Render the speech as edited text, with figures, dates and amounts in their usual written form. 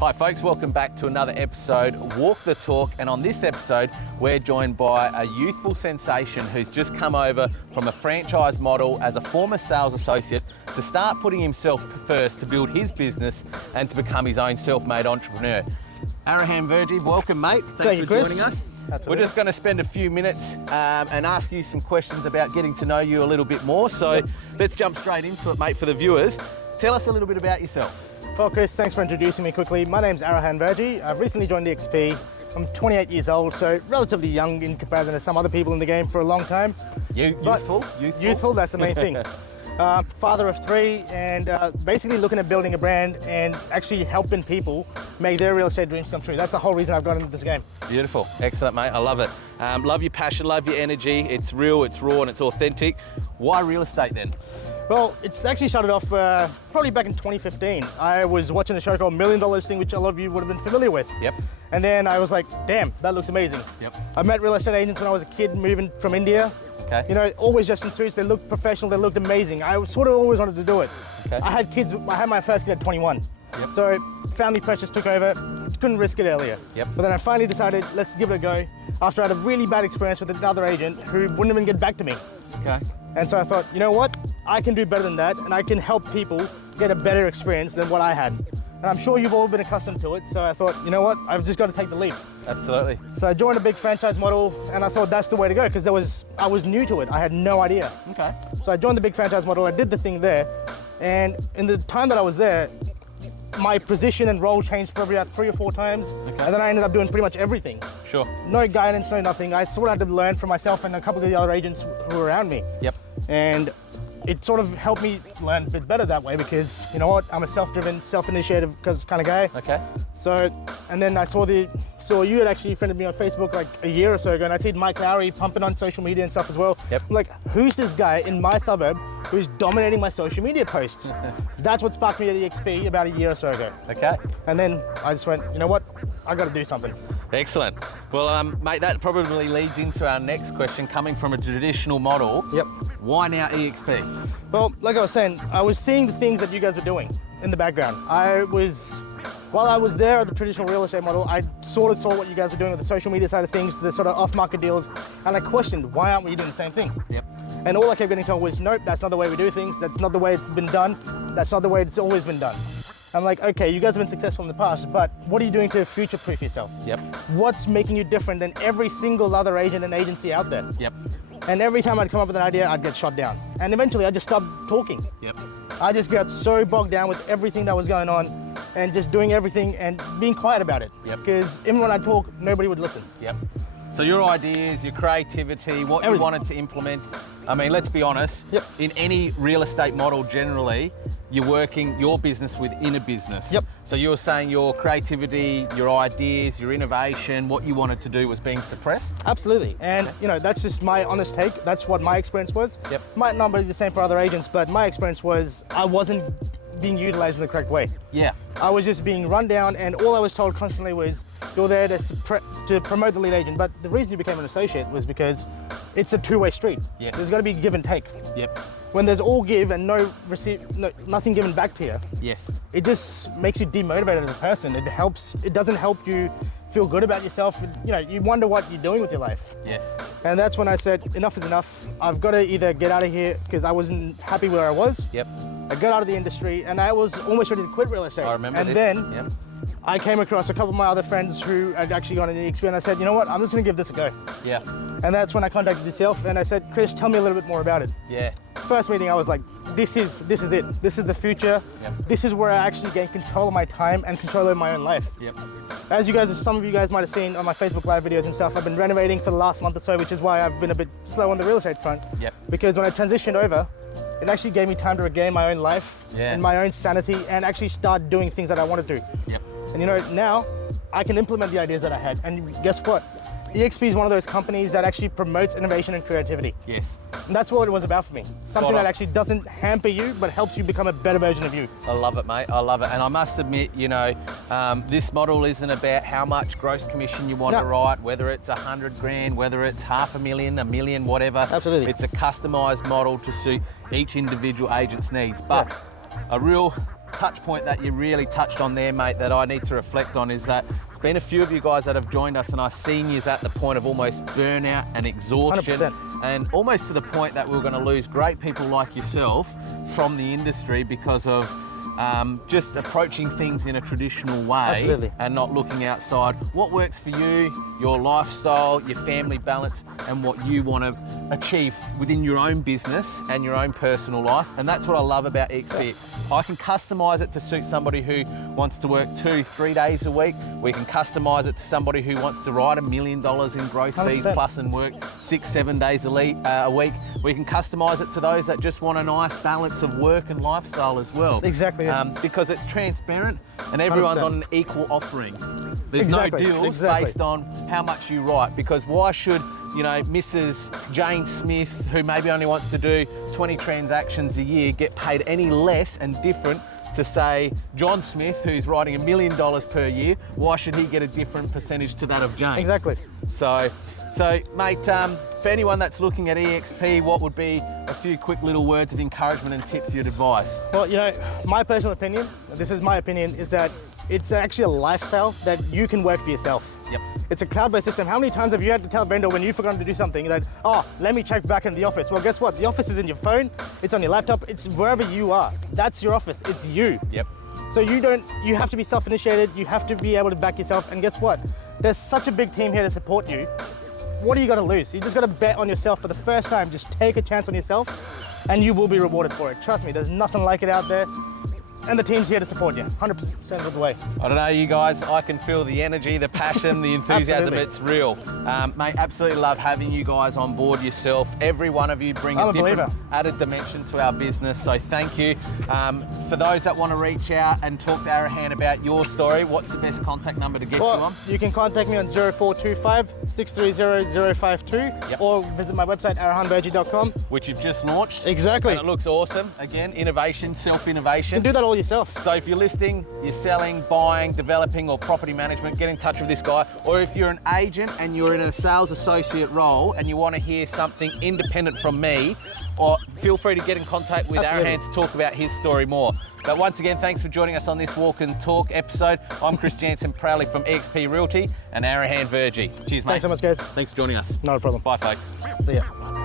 Hi folks, welcome back to another episode, Walk the Talk, and on this episode we're joined by a youthful sensation who's just come over from a franchise model as a former sales associate to start putting himself first to build his business and to become his own self-made entrepreneur. Arahan Virjee, welcome mate. Thanks for joining us. Absolutely. We're just going to spend a few minutes and ask you some questions about getting to know you a little bit more. So let's jump straight into it, mate, for the viewers. Tell us a little bit about yourself. Well, Chris, thanks for introducing me quickly. My name's Arahan Virjee. I've recently joined eXp. I'm 28 years old, so relatively young in comparison to some other people in the game for a long time. Youthful? Youthful, that's the main thing. Father of three, and basically looking at building a brand and actually helping people make their real estate dreams come true. That's the whole reason I've got into this game. Beautiful, excellent mate, I love it. Love your passion, love your energy. It's real, it's raw, and it's authentic. Why real estate then? Well, it's actually started off probably back in 2015. I was watching a show called $1 Million Listing, which a lot of you would have been familiar with. Yep. And then I was like, damn, that looks amazing. Yep. I met real estate agents when I was a kid moving from India. Okay. You know, always just in suits. They looked professional, they looked amazing. I sort of always wanted to do it. Okay. I had my first kid at 21. Yep. So family pressures took over, couldn't risk it earlier. Yep. But then I finally decided, let's give it a go, after I had a really bad experience with another agent who wouldn't even get back to me. Okay. And so I thought, you know what? I can do better than that, and I can help people get a better experience than what I had. And I'm sure you've all been accustomed to it, so I thought, you know what? I've just got to take the leap. Absolutely. So I joined a big franchise model, and I thought that's the way to go, because I was new to it. I had no idea. Okay. So I joined the big franchise model, I did the thing there, and in the time that I was there, my position and role changed probably about 3 or 4 times, Okay. and then I ended up doing pretty much everything. Sure. No guidance, no nothing. I sort of had to learn from myself and a couple of the other agents who were around me. Yep. And it sort of helped me learn a bit better that way, because you know what, I'm a self-driven, self-initiative kind of guy. Okay. So, and then I saw you had actually friended me on Facebook like a year or so ago, and I seen Mike Lowry pumping on social media and stuff as well. Yep. I'm like, who's this guy in my suburb who's dominating my social media posts? That's what sparked me at eXp about a year or so ago. Okay. And then I just went, you know what, I got to do something. Excellent. Well, mate, that probably leads into our next question, coming from a traditional model. Yep. Why now eXp? Well, like I was saying, I was seeing the things that you guys were doing in the background. While I was there at the traditional real estate model, I sort of saw what you guys were doing with the social media side of things, the sort of off-market deals, and I questioned, why aren't we doing the same thing? Yep. And all I kept getting told was, nope, that's not the way we do things, that's not the way it's been done, that's not the way it's always been done. I'm like, okay, you guys have been successful in the past, but what are you doing to future-proof yourself? Yep. What's making you different than every single other agent and agency out there? Yep. And every time I'd come up with an idea, I'd get shot down. And eventually I just stopped talking. Yep. I just got so bogged down with everything that was going on and just doing everything and being quiet about it. Yep. Because even when I talk, nobody would listen. Yep. So your ideas, your creativity, what you wanted to implement, I mean, let's be honest, Yep. in any real estate model generally, you're working your business within a business. Yep. So you were saying your creativity, your ideas, your innovation, what you wanted to do was being suppressed? Absolutely. And you know, that's just my honest take. That's what my experience was. Yep. Might not be the same for other agents, but my experience was I wasn't being utilized in the correct way. Yeah. I was just being run down, and all I was told constantly was, you're there to promote the lead agent. But the reason you became an associate was because it's a two-way street. Yeah. There's got to be give and take. Yep. When there's all give and no nothing given back to you, Yes. it just makes you demotivated as a person. It doesn't help you feel good about yourself. You know, you wonder what you're doing with your life. Yes. And that's when I said, enough is enough. I've got to either get out of here, because I wasn't happy where I was. Yep. I got out of the industry, and I was almost ready to quit real estate. I remember and this. then Yep. I came across a couple of my other friends who had actually gone into eXp, and I said, you know what, I'm just going to give this a go. Yeah. And that's when I contacted yourself, and I said, Chris, tell me a little bit more about it. Yeah. First meeting, I was like, this is it. This is the future. Yep. This is where I actually gain control of my time and control over my own life. Yep. As some of you guys might have seen on my Facebook Live videos and stuff, I've been renovating for the last month or so, which is why I've been a bit slow on the real estate front. Yep. Because when I transitioned over, it actually gave me time to regain my own life and my own sanity, and actually start doing things that I want to do. Yep. And you know, now I can implement the ideas that I had. And guess what? eXp is one of those companies that actually promotes innovation and creativity. Yes. And that's what it was about for me. Something that actually doesn't hamper you, but helps you become a better version of you. I love it, mate. I love it. And I must admit, you know, this model isn't about how much gross commission you want to write, whether it's 100 grand, whether it's $500,000, $1 million, whatever. Absolutely. It's a customized model to suit each individual agent's needs. But a real touch point that you really touched on there, mate, that I need to reflect on is that there's been a few of you guys that have joined us and I've seen you at the point of almost burnout and exhaustion 100%. and almost to the point that we're going to lose great people like yourself from the industry because of just approaching things in a traditional way. Absolutely. And not looking outside. What works for you, your lifestyle, your family balance, and what you want to achieve within your own business and your own personal life. And that's what I love about eXp. I can customize it to suit somebody who wants to work 2-3 days a week. We can customize it to somebody who wants to write $1 million in gross fees 100%. plus and work 6-7 days a week. We can customize it to those that just want a nice balance of work and lifestyle as well. Exactly. Because it's transparent and everyone's 100%. on an equal offering. There's Exactly, no deals exactly. based on how much you write, because why should, you know, Mrs. Jane Smith, who maybe only wants to do 20 transactions a year, get paid any less and different to, say, John Smith, who's writing $1 million per year? Why should he get a different percentage to that of Jane? Exactly. So mate, for anyone that's looking at eXp, what would be a few quick little words of encouragement and tips you'd advise? Well, you know, my personal opinion, this is my opinion, is that it's actually a lifestyle that you can work for yourself. Yep. It's a cloud-based system. How many times have you had to tell a vendor when you've forgotten to do something that, oh, let me check back in the office? Well, guess what? The office is in your phone, it's on your laptop, it's wherever you are. That's your office, it's you. Yep. So you have to be self-initiated, you have to be able to back yourself, and guess what? There's such a big team here to support you. What are you gonna lose? You just gotta bet on yourself for the first time. Just take a chance on yourself and you will be rewarded for it. Trust me, there's nothing like it out there. And the team's here to support you, 100% of the way. I don't know, you guys, I can feel the energy, the passion, the enthusiasm. Absolutely. It's real. Mate, absolutely love having you guys on board yourself. Every one of you bring I'm a a different believer. added dimension to our business, so thank you. For those that want to reach out and talk to Arahan about your story, what's the best contact number to get you Well, on? you can contact me on 0425 630 052 Yep. or visit my website, arahanvirjee.com. Which you've just launched. Exactly. And it looks awesome. Again, innovation, You self-innovation. can do that all yourself. So if you're listing, you're selling, buying, developing, or property management, get in touch with this guy. Or if you're an agent and you're in a sales associate role and you want to hear something independent from me, or feel free to get in contact with Absolutely. Arahan to talk about his story more. But once again, thanks for joining us on this Walk and Talk episode. I'm Chris Jansen, proudly from eXp Realty, and Arahan Virjee. Cheers, mate. Thanks so much, guys. Thanks for joining us. Not a problem. Bye, folks. See ya.